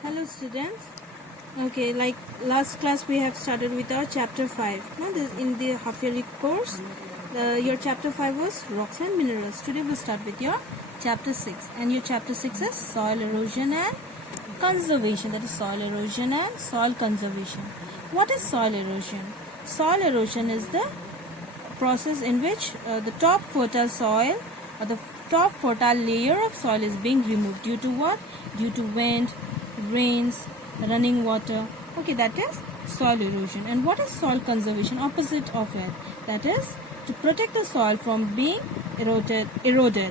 Hello students. Okay, like last class we have started with our chapter 5. Now in the half yearly course, your chapter 5 was rocks and minerals. Today we'll start with your chapter 6. And your chapter 6 is soil erosion and conservation. That is soil erosion and soil conservation. What is soil erosion? Soil erosion is the process in which the top fertile soil or the top fertile layer of soil is being removed due to what? Due to wind, rains, running water. Okay, that is soil erosion. And what is soil conservation? Opposite of it. That is to protect the soil from being eroded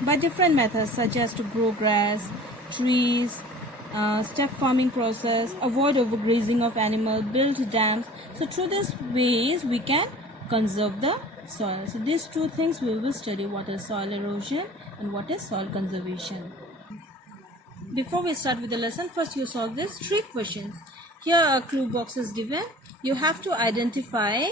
by different methods such as to grow grass, trees, step farming process, avoid overgrazing of animals, build dams. So through these ways we can conserve the soil. So these two things we will study, what is soil erosion and what is soil conservation. Before we start with the lesson, first you solve these 3 questions. Here a clue box is given. You have to identify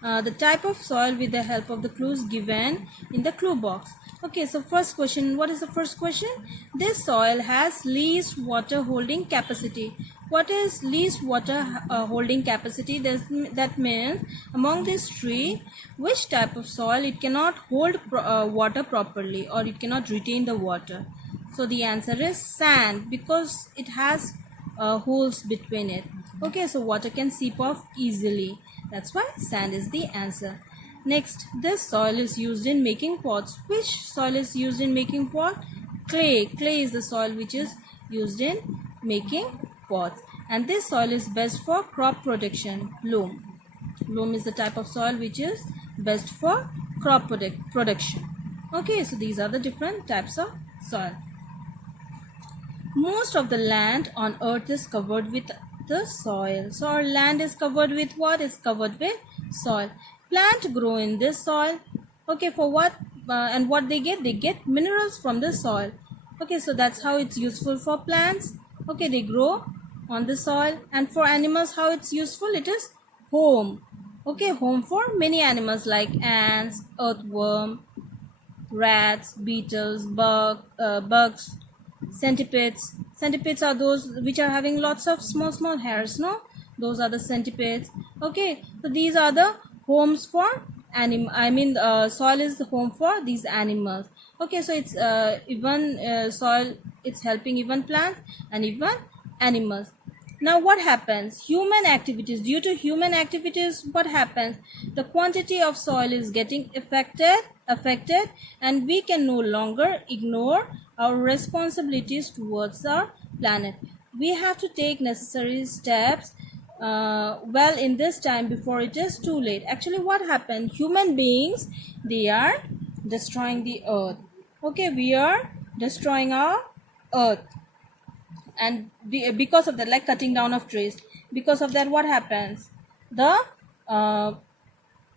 the type of soil with the help of the clues given in the clue box. Okay, so first question, what is the first question? This soil has least water holding capacity. What is least water holding capacity? That means among these 3, which type of soil it cannot hold water properly, or it cannot retain the water. So the answer is sand, because it has holes between it. Okay, so water can seep off easily. That's why sand is the answer. Next, this soil is used in making pots. Which soil is used in making pot? Clay. Clay is the soil which is used in making pots. And this soil is best for crop protection. Loam. Loam is the type of soil which is best for crop production. Okay, so these are the different types of soil. Most of the land on earth is covered with the soil. So our land is covered with what? Is covered with soil. Plants grow in this soil. Okay, for what? And what they get? They get minerals from the soil. Okay, so that's how it's useful for plants. Okay, they grow on the soil. And for animals, how it's useful? It is home. Okay, home for many animals like ants, earthworm, rats, beetles, bugs, centipedes. Centipedes are those which are having lots of small hairs, no? Those are the centipedes. Okay, so these are the homes for soil is the home for these animals. Okay, so it's soil, it's helping even plants and even animals. Now what happens? Human activities. Due to human activities, what happens? The quantity of soil is getting affected, and we can no longer ignore our responsibilities towards our planet. We have to take necessary steps well in this time before it is too late. Actually, what happened? Human beings, they are destroying the earth. Okay, we are destroying our earth. And because of that, like cutting down of trees, because of that, what happens? The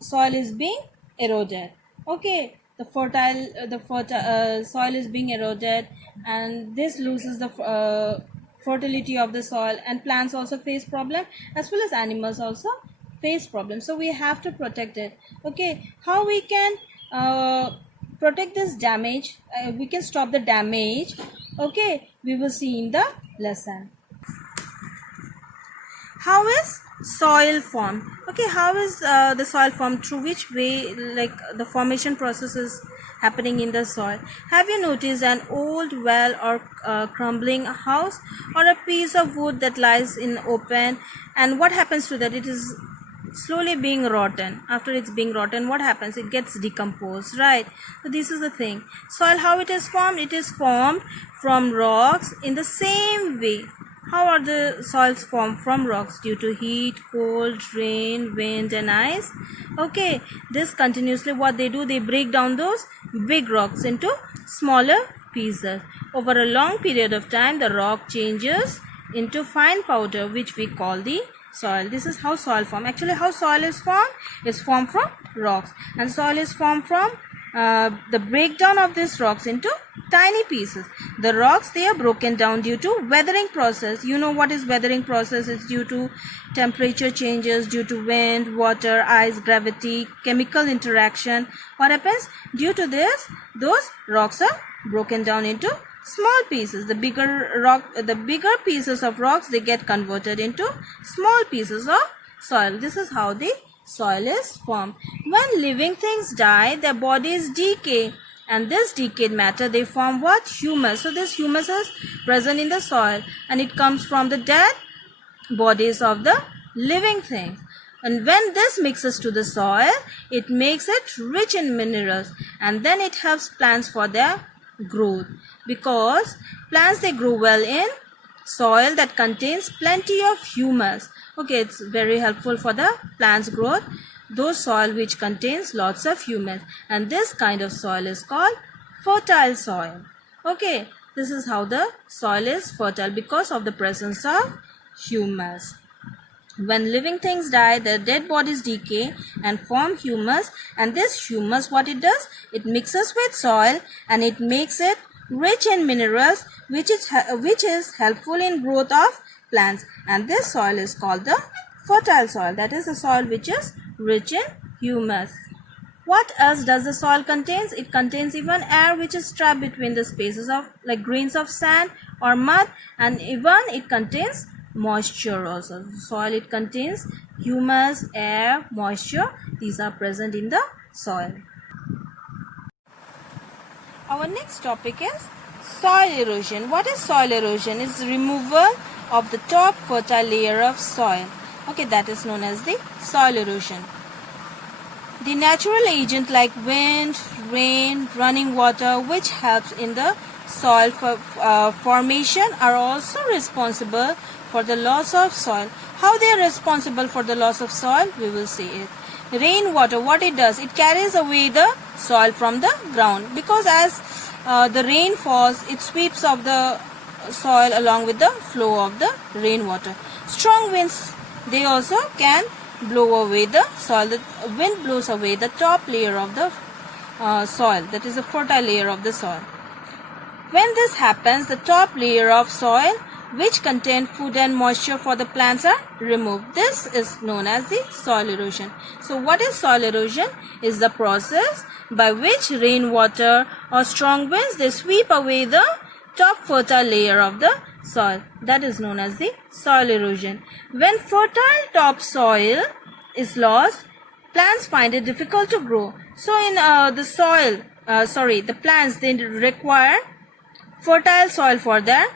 soil is being eroded. Okay, the fertile soil is being eroded, and this loses the fertility of the soil, and plants also face problem, as well as animals also face problem. So we have to protect it. Okay, how we can protect this damage? We can stop the damage. Okay, we will see in the lesson. How is soil formed? Okay, how is the soil formed? Through which way, like the formation process is happening in the soil? Have you noticed an old well or crumbling house, or a piece of wood that lies in open, and what happens to that? It is slowly being rotten. After it's being rotten, what happens? It gets decomposed, right? So this is the thing. Soil, how it is formed? It is formed from rocks in the same way. How are the soils formed? From rocks, due to heat, cold, rain, wind and ice. Okay, this continuously what they do, they break down those big rocks into smaller pieces. Over a long period of time, the rock changes into fine powder, which we call the soil. This is how soil form. Actually, how soil is formed? Is formed from rocks, and soil is formed from the breakdown of these rocks into tiny pieces. The rocks, they are broken down due to weathering process. You know what is weathering process? It's due to temperature changes, due to wind, water, ice, gravity, chemical interaction. What happens? Due to this, those rocks are broken down into small pieces. The bigger pieces of rocks, they get converted into small pieces of soil. This is how the soil is formed. When living things die, their bodies decay, and this decayed matter, they form what? Humus. So this humus is present in the soil, and it comes from the dead bodies of the living things. And when this mixes to the soil, it makes it rich in minerals, and then it helps plants for their growth, because plants, they grow well in soil that contains plenty of humus. Okay, it's very helpful for the plants growth, those soil which contains lots of humus, and this kind of soil is called fertile soil. Okay, this is how the soil is fertile, because of the presence of humus. When living things die, their dead bodies decay and form humus, and this humus, what it does? It mixes with soil and it makes it rich in minerals, which is helpful in growth of plants, and this soil is called the fertile soil. That is the soil which is rich in humus. What else does the soil contains? It contains even air, which is trapped between the spaces of like grains of sand or mud, and even it contains moisture also. Soil, it contains humus, air, moisture. These are present in the soil. Our next topic is soil erosion. What is soil erosion? It's removal of the top fertile layer of soil. Okay, that is known as the soil erosion. The natural agent like wind, rain, running water, which helps in the soil formation, are also responsible for the loss of soil. How they are responsible for the loss of soil? We will see it. Rainwater, what it does? It carries away the soil from the ground, because as the rain falls, it sweeps off the soil along with the flow of the rainwater. Strong winds, they also can blow away the soil. The wind blows away the top layer of the soil, that is the fertile layer of the soil. When this happens, the top layer of soil, which contain food and moisture for the plants, are removed. This is known as the soil erosion. So what is soil erosion? Is the process by which rainwater or strong winds, they sweep away the top fertile layer of the soil. That is known as the soil erosion. When fertile top soil is lost, plants find it difficult to grow. So in the plants, they require fertile soil for their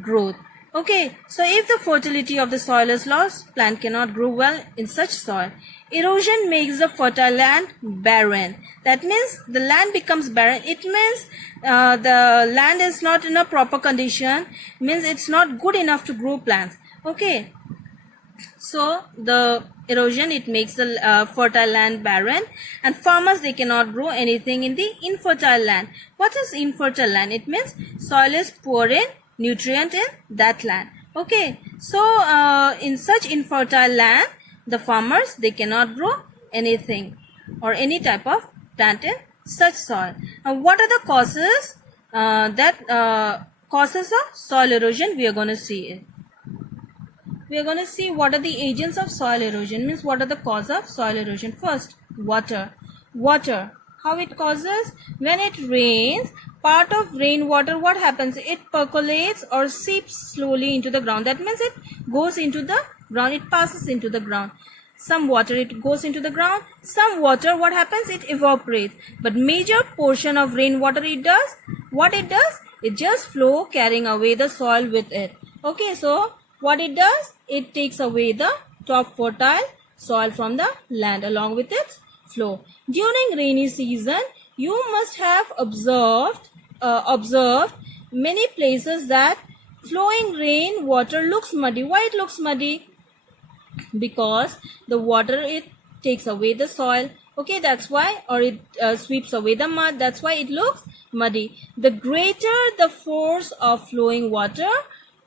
growth. Okay, so if the fertility of the soil is lost, plant cannot grow well in such soil. Erosion makes the fertile land barren. That means the land becomes barren. It means the land is not in a proper condition. Means it's not good enough to grow plants. Okay, so the erosion, it makes the fertile land barren, and farmers, they cannot grow anything in the infertile land. What is infertile land? It means soil is poor in nutrient in that land. Okay, so in such infertile land, the farmers, they cannot grow anything or any type of plant in such soil. Now, what are the causes causes of soil erosion? We are going to see it. We are going to see what are the agents of soil erosion, means what are the cause of soil erosion. First, water. How it causes? When it rains, part of rainwater, what happens? It percolates or seeps slowly into the ground. That means it goes into the ground, it passes into the ground. Some water, it goes into the ground. Some water, what happens? It evaporates. But major portion of rainwater, it does, what it does? It just flow, carrying away the soil with it. Okay, so what it does? It takes away the top fertile soil from the land along with its flow. During rainy season, you must have observed many places that flowing rain water looks muddy. Why it looks muddy? Because the water, it takes away the soil. Okay, that's why, or it sweeps away the mud. That's why it looks muddy. The greater the force of flowing water,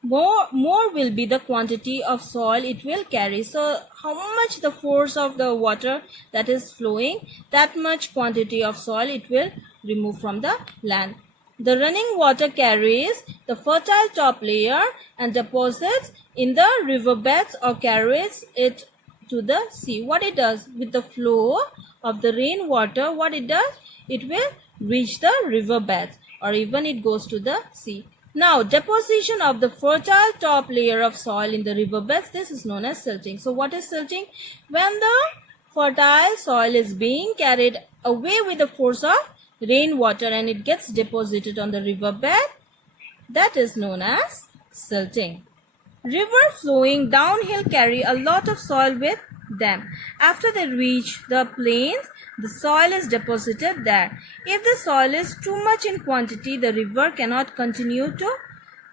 more will be the quantity of soil it will carry. So how much the force of the water that is flowing, that much quantity of soil it will remove from the land. The running water carries the fertile top layer and deposits in the riverbeds or carries it to the sea. What it does with the flow of the rainwater, what it does? It will reach the riverbeds. or even it goes to the sea. Now, deposition of the fertile top layer of soil in the riverbeds, this is known as silting. So what is silting? When the fertile soil is being carried away with the force of rainwater and it gets deposited on the riverbed, that is known as silting. River flowing downhill carry a lot of soil with them. After they reach the plains, the soil is deposited there. If the soil is too much in quantity, the river cannot continue to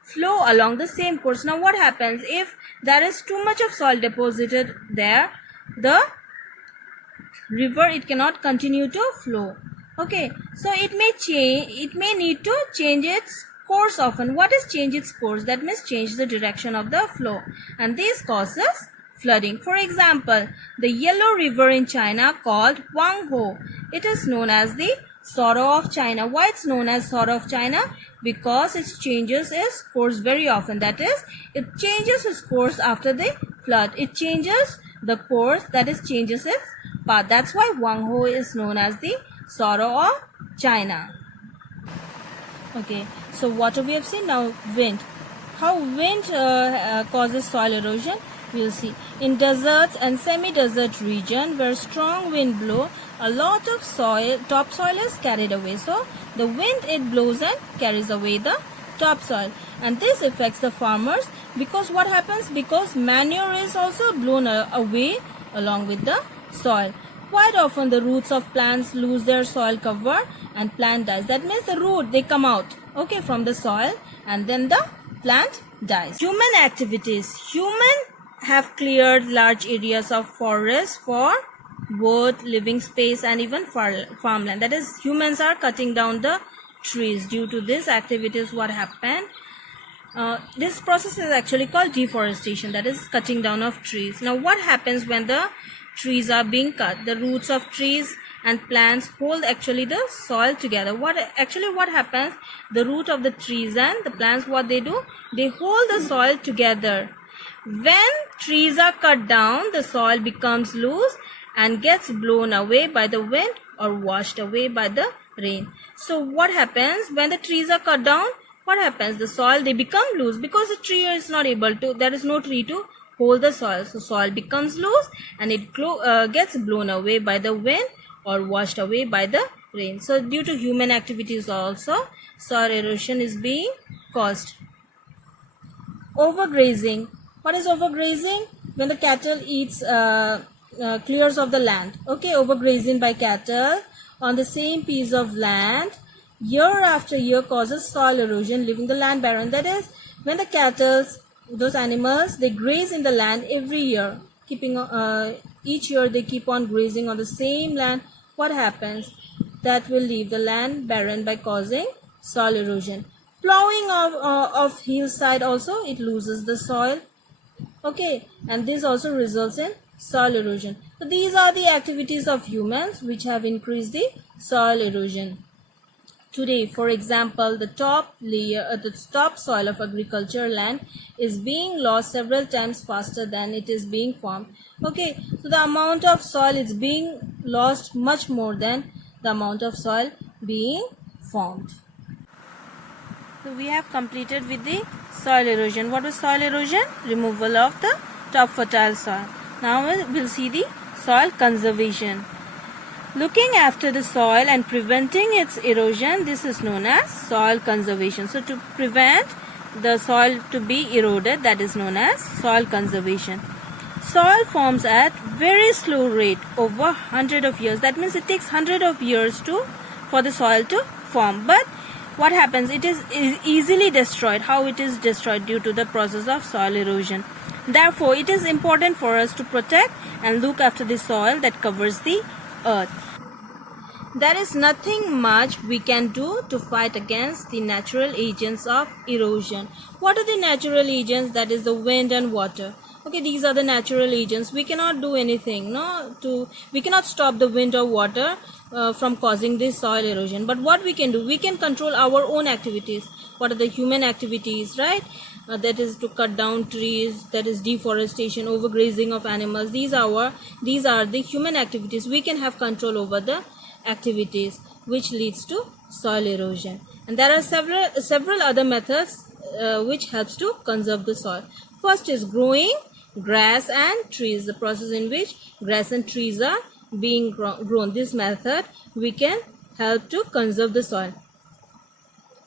flow along the same course. Now what happens if there is too much of soil deposited there? The river, it cannot continue to flow. Okay, so it may need to change its course often. What is change its course? That means change the direction of the flow, and this causes flooding. For example, the Yellow River in China called Huanghe, it is known as the Sorrow of China. Why it's known as Sorrow of China? Because it changes its course very often. That is, it changes its course after the flood. It changes the course, that is, changes its path. That's why Huanghe is known as the Sorrow of China. Okay, so water we have seen. Now wind. How wind causes soil erosion, we'll see. In deserts and semi-desert region where strong wind blow, a lot of topsoil is carried away. So the wind, it blows and carries away the topsoil, and this affects the farmers because what happens? Because manure is also blown away along with the soil. Quite often the roots of plants lose their soil cover and plant dies. That means the root, they come out, okay, from the soil, and then the plant dies. Human activities. Human have cleared large areas of forest for both living space and even farmland. That is, humans are cutting down the trees. Due to this activities, what happened? This process is actually called deforestation, that is cutting down of trees. Now what happens when the trees are being cut? The roots of trees and plants hold actually the soil together. What happens? The root of the trees and the plants, what they do? They hold the soil together. When trees are cut down, the soil becomes loose and gets blown away by the wind or washed away by the rain. So what happens when the trees are cut down? What happens? The soil, they become loose because the tree is not able to, there is no tree to hold the soil. So soil becomes loose and it gets blown away by the wind or washed away by the rain. So due to human activities also, soil erosion is being caused. Overgrazing. What is overgrazing? When the cattle eats, clears of the land. Okay, overgrazing by cattle on the same piece of land year after year causes soil erosion, leaving the land barren. That is, when the cattle, those animals, they graze in the land every year, keeping each year they keep on grazing on the same land. What happens? That will leave the land barren by causing soil erosion. Plowing of hillside also, it loses the soil. Okay, and this also results in soil erosion. So these are the activities of humans which have increased the soil erosion. Today, for example, the top layer, the top soil of agricultural land is being lost several times faster than it is being formed. Okay, so the amount of soil is being lost much more than the amount of soil being formed. So we have completed with the soil erosion. What was soil erosion? Removal of the top fertile soil. Now we'll see the soil conservation. Looking after the soil and preventing its erosion, this is known as soil conservation. So to prevent the soil to be eroded, that is known as soil conservation. Soil forms at very slow rate over 100 of years. That means it takes 100 of years for the soil to form. But what happens? It is easily destroyed. How it is destroyed? Due to the process of soil erosion. Therefore, it is important for us to protect and look after the soil that covers the earth. There is nothing much we can do to fight against the natural agents of erosion. What are the natural agents? That is the wind and water. Okay, these are the natural agents. We cannot do anything, we cannot stop the wind or water from causing this soil erosion. But what we can do? We can control our own activities. What are the human activities, right? That is to cut down trees, that is deforestation, overgrazing of animals. These are the human activities. We can have control over the activities which leads to soil erosion. And there are several other methods which helps to conserve the soil. First is growing grass and trees, the process in which grass and trees are being grown. This method we can help to conserve the soil.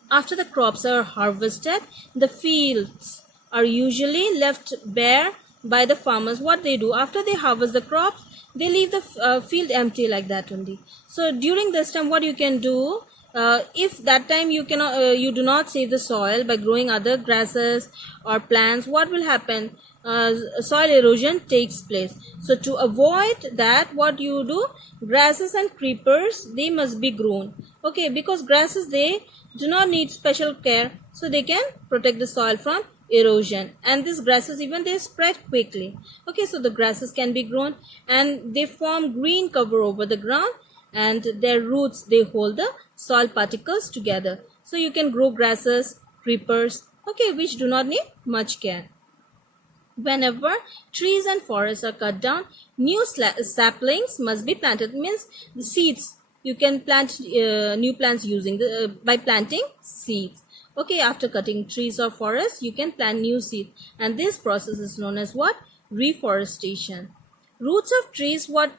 After the crops are harvested, the fields are usually left bare by the farmers. What they do after they harvest the crops, they leave the field empty like that only. So during this time, what you can do, if that time you cannot, you do not save the soil by growing other grasses or plants, what will happen? Soil erosion takes place. So to avoid that, what you do, grasses and creepers, they must be grown. Okay, because grasses, they do not need special care, so they can protect the soil from erosion. And these grasses, even they spread quickly. Okay, so the grasses can be grown and they form green cover over the ground, and their roots, they hold the soil particles together. So you can grow grasses, creepers, okay, which do not need much care. Whenever trees and forests are cut down, new saplings must be planted. Means the seeds, you can plant new plants using by planting seeds. Okay, after cutting trees or forests, you can plant new seeds, and this process is known as what? Reforestation. Roots of trees, what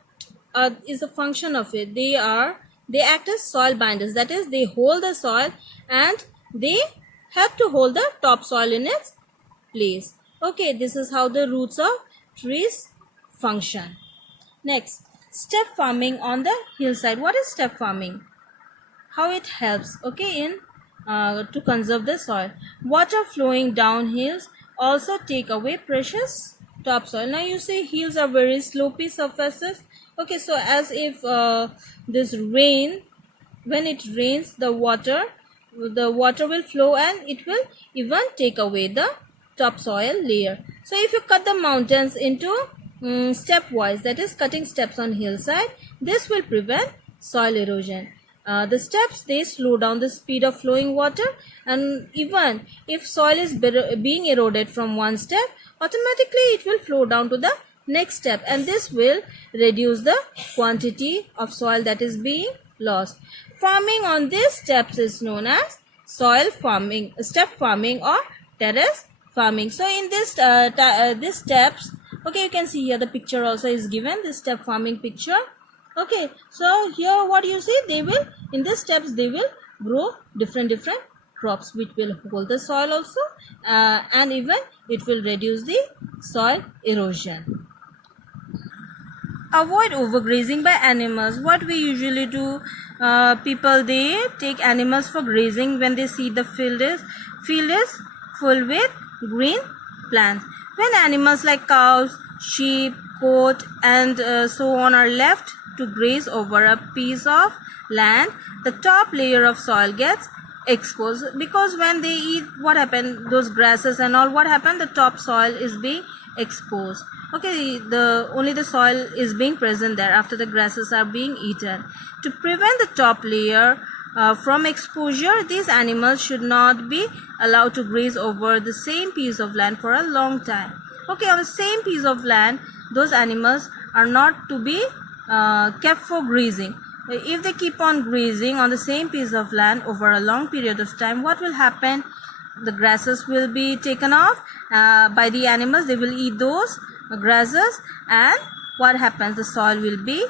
is the function of it? They act as soil binders. That is, they hold the soil and they help to hold the topsoil in its place. Okay, this is how the roots of trees function. Next, step farming on the hillside. What is step farming? How it helps, okay, in to conserve the soil. Water flowing down hills also take away precious topsoil. Now you see hills are very slopey surfaces. Okay, so as if this rain, when it rains, the water will flow and it will even take away the topsoil layer. So if you cut the mountains into stepwise, that is cutting steps on hillside, this will prevent soil erosion. The steps, they slow down the speed of flowing water, and even if soil is being eroded from one step, automatically it will flow down to the next step, and this will reduce the quantity of soil that is being lost. Farming on these steps is known as soil farming, step farming, or terrace farming. So in this these steps, okay, you can see here the picture also is given, this step farming picture. Okay, so here what you see, they will, in these steps, they will grow different crops which will hold the soil also, and even it will reduce the soil erosion. Avoid overgrazing by animals. What we usually do, people, they take animals for grazing when they see the field is full with green plants. When animals like cows, sheep, goat, and so on are left to graze over a piece of land, the top layer of soil gets exposed, because when they eat, what happened, those grasses and all, what happened, the top soil is being exposed. Okay, only the soil is being present there after the grasses are being eaten. To prevent the top layer from exposure, these animals should not be allowed to graze over the same piece of land for a long time. Okay, on the same piece of land, those animals are not to be kept for grazing. If they keep on grazing on the same piece of land over a long period of time, what will happen? The grasses will be taken off by the animals. They will eat those grasses, and what happens? The soil will be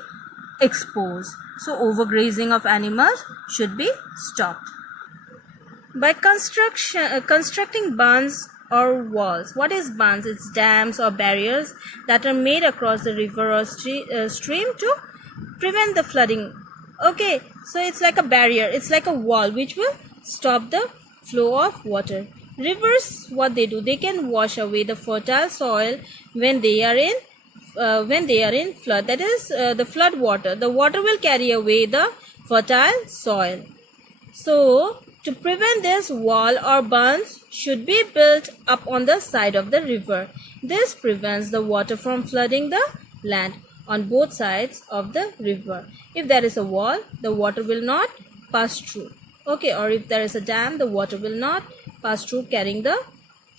exposed. So overgrazing of animals should be stopped. By constructing bunds or walls. What is bunds? It's dams or barriers that are made across the river or stream to prevent the flooding. Okay, so it's like a barrier, it's like a wall which will stop the flow of water. Rivers, what they do, they can wash away the fertile soil when they are in flood. That is the flood water. The water will carry away the fertile soil. So to prevent this, wall or bunds should be built up on the side of the river. This prevents the water from flooding the land on both sides of the river. If there is a wall, the water will not pass through. Okay, or if there is a dam, the water will not pass through, carrying the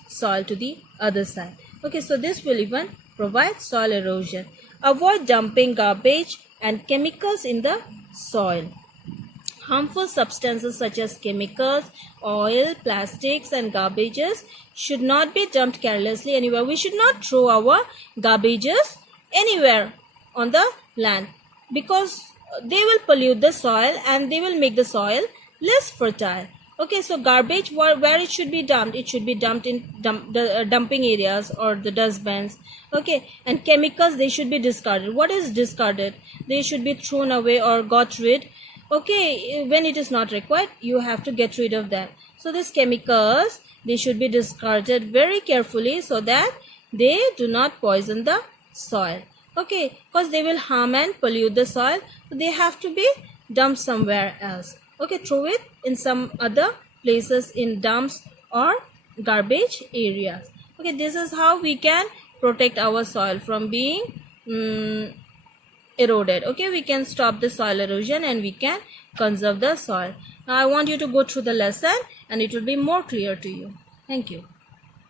soil to the other side. Okay, so this will even provide soil erosion. Avoid dumping garbage and chemicals in the soil. Harmful substances such as chemicals, oil, plastics and garbages should not be dumped carelessly anywhere. We should not throw our garbages anywhere on the land, because they will pollute the soil and they will make the soil less fertile. Okay, so garbage, where it should be dumped? It should be dumped in dumping areas or the dustbins. Okay, and chemicals, they should be discarded. What is discarded? They should be thrown away or got rid. Okay, when it is not required, you have to get rid of that. So these chemicals, they should be discarded very carefully so that they do not poison the soil. Okay, because they will harm and pollute the soil, so they have to be dumped somewhere else. Okay, throw it in some other places, in dumps or garbage areas. Okay, this is how we can protect our soil from being eroded. Okay, we can stop the soil erosion and we can conserve the soil. Now I want you to go through the lesson and it will be more clear to you. Thank you.